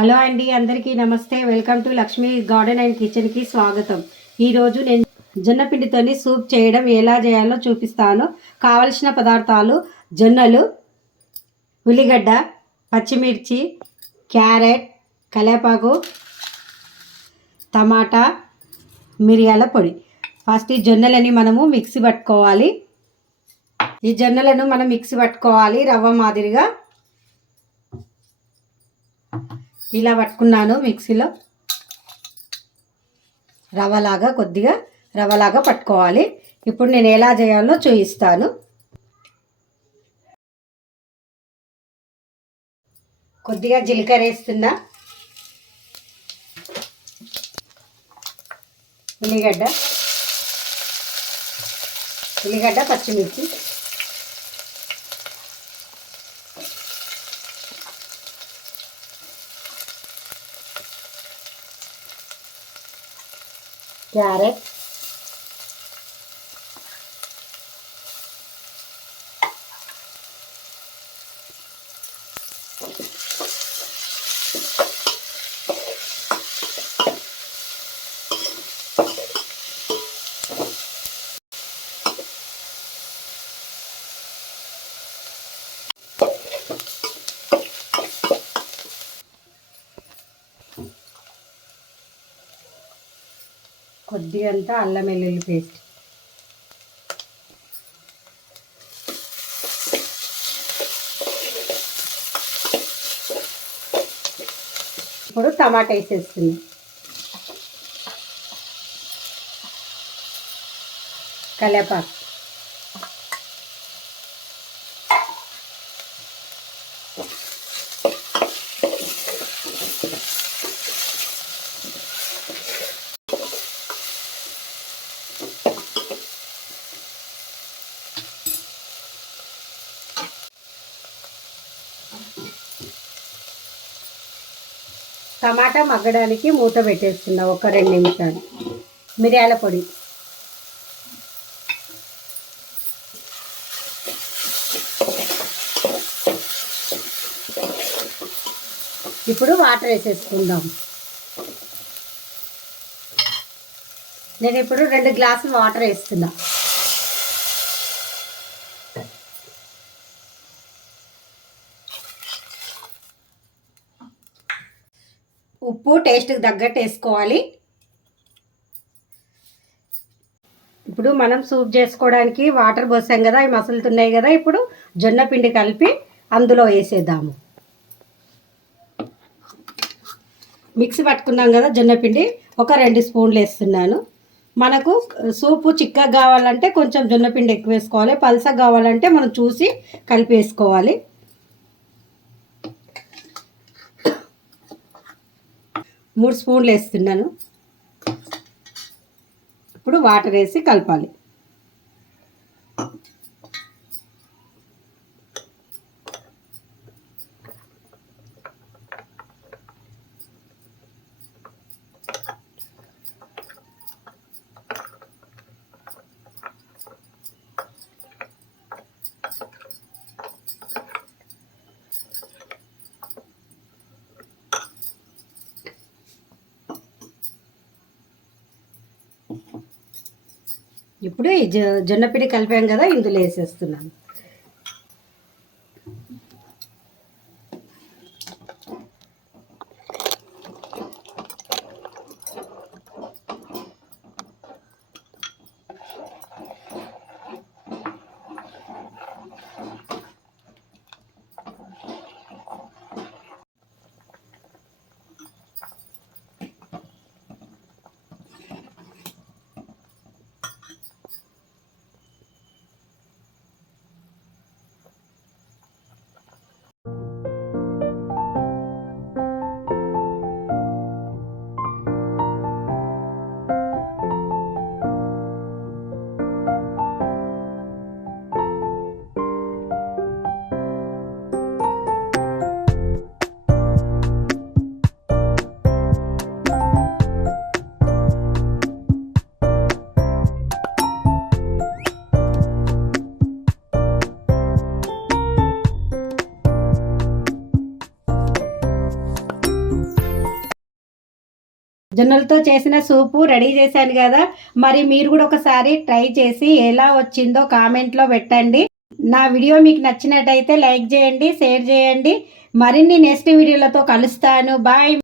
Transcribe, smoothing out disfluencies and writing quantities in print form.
Hello అండి, అందరికీ నమస్తే. Welcome to Lakshmi garden and కిచెన్కి స్వాగతం. ఈరోజు నేను జొన్నపిండితోని సూప్ చేయడం ఎలా చేయాలో చూపిస్తాను. కావలసిన పదార్థాలు: జొన్నలు, ఉల్లిగడ్డ, పచ్చిమిర్చి, క్యారెట్, కలేపాకు, టమాటా, మిరియాల పొడి. ఫస్ట్ ఈ జొన్నలని మనము మిక్సీ పట్టుకోవాలి. రవ్వ మాదిరిగా ఇలా పట్టుకున్నాను. మిక్సీలో కొద్దిగా రవ్వలాగా పట్టుకోవాలి. ఇప్పుడు నేను ఎలా చేయాలో చూపిస్తాను. కొద్దిగా జీలకర్ర వేస్తున్నా, ఉల్లిగడ్డ, పచ్చిమిర్చి, క్యారెట్, కొద్దిగంత అల్లం వెల్లుల్లి పేస్ట్, ఇప్పుడు టమాటా వేసేస్తుంది, కలేపాకు, టమాటా మగ్గడానికి మూత పెట్టేస్తున్నా ఒక 2 నిమిషాలు. మిరియాల పొడి, ఇప్పుడు వాటర్ వేసేసుకుందాం. నేను ఇప్పుడు 2 గ్లాసులు వాటర్ వేస్తున్నా. ఉప్పు టేస్ట్కి తగ్గట్టు వేసుకోవాలి. ఇప్పుడు మనం సూప్ చేసుకోవడానికి వాటర్ పోసాం కదా, అవి మసులుతున్నాయి కదా. ఇప్పుడు జొన్న పిండి కలిపి అందులో వేసేద్దాము. మిక్సీ పట్టుకున్నాం కదా జొన్నపిండి, ఒక 2 స్పూన్లు వేస్తున్నాను. మనకు సూపు చిక్కగా కావాలంటే కొంచెం జొన్నపిండి ఎక్కువ వేసుకోవాలి, పల్సగా కావాలంటే మనం చూసి కలిపి వేసుకోవాలి. మూడు స్పూన్లు వేస్తున్నాను. ఇప్పుడు వాటర్ వేసి కలపాలి. ఇప్పుడు ఈ జొన్నపిండి కలిపాం కదా, ఇందులో వేసేస్తున్నాను. జొన్నలతో చేసిన సూపు రెడీ చేశాను కదా, మరి మీరు కూడా ఒకసారి ట్రై చేసి ఎలా వచ్చిందో కామెంట్లో పెట్టండి. నా వీడియో మీకు నచ్చినట్టయితే లైక్ చేయండి, షేర్ చేయండి. మరిన్ని నెక్స్ట్ వీడియోలతో కలుస్తాను. బాయ్.